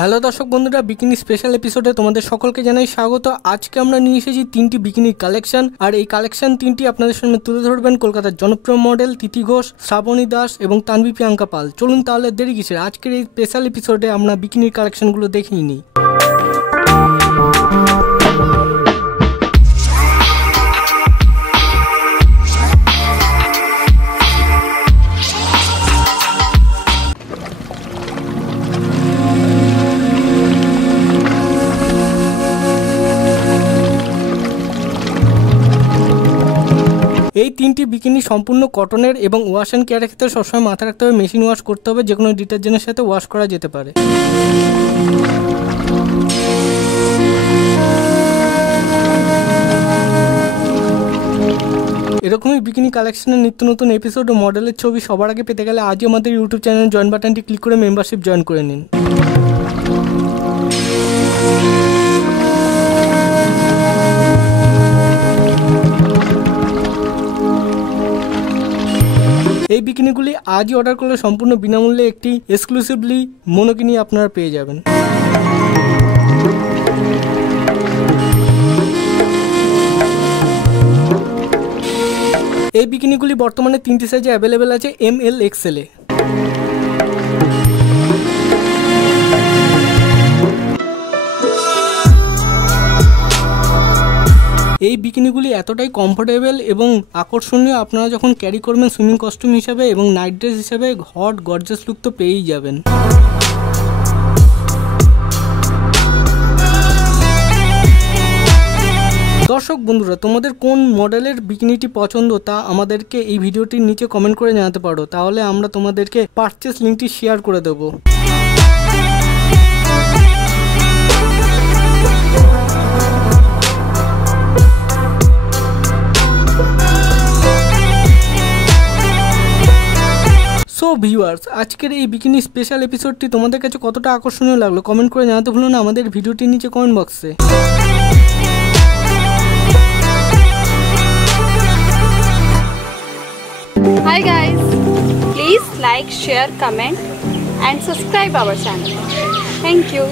হ্যালো দর্শক বন্ধুরা, bikini special এপিসোডে তোমাদের সকলকে জানাই স্বাগত। আজকে আমরা নিয়ে এসেছি তিনটি বিকিনির কালেকশন, আর এই কালেকশন তিনটি আপনাদের সামনে তুলে ধরবেন কলকাতার জনপ্রিয় মডেল তিথি ঘোষ, শ্রাবণী দাস এবং তানভি প্রিয়াঙ্কা পাল। চলুন তাহলে দেরি কিসের, আজকের এই স্পেশাল এপিসোডে আমরা বিকিনির কালেকশনগুলো দেখিয়ে নিই। এই তিনটি বিকিনি সম্পূর্ণ কটনের এবং ওয়াশ অ্যান্ড কেয়ারের ক্ষেত্রে সবসময় মাথায় রাখতে হবে মেশিন ওয়াশ করতে হবে, যে কোনো ডিটারজেন্টের সাথে ওয়াশ করা যেতে পারে। এরকমই বিকিনি কালেকশনের নিত্য নতুন এপিসোড ও মডেলের ছবি সবার আগে পেতে গেলে আজই আমাদের ইউটিউব চ্যানেল জয়েন বাটনটি ক্লিক করে মেম্বারশিপ জয়েন করে নিন। এই বিকিনিগুলি আজই অর্ডার করলে সম্পূর্ণ বিনামূল্যে একটি এক্সক্লুসিভলি মোনোকিনি আপনারা পেয়ে যাবেন। এই বিকিনিগুলি বর্তমানে তিনটি সাইজে অ্যাভেলেবেল আছে, ML XL এ। এই বিকিনিগুলি এতটাই কমফোর্টেবল এবং আকর্ষণীয়, আপনারা যখন ক্যারি করবেন সুইমিং কস্টিউম হিসাবে এবং নাইট ড্রেস হিসাবে হট গর্জাস লুক তো পেয়েই যাবেন। দর্শক বন্ধুরা, তোমাদের কোন মডেলের বিকিনিটি পছন্দ তা আমাদেরকে এই ভিডিওটির নিচে কমেন্ট করে জানাতে পারো, তাহলে আমরা তোমাদেরকে পারচেস লিঙ্কটি শেয়ার করে দেবো। সো ভিউয়ার্স, আজকের এই বিকিনি স্পেশাল এপিসোডটি তোমাদের কাছে কতটা আকর্ষণীয় লাগলো কমেন্ট করে জানাতে ভুলো না আমাদের ভিডিওটির নিচে কমেন্ট বক্সে। Hi guys, please like, share, comment and subscribe our channel. Thank you.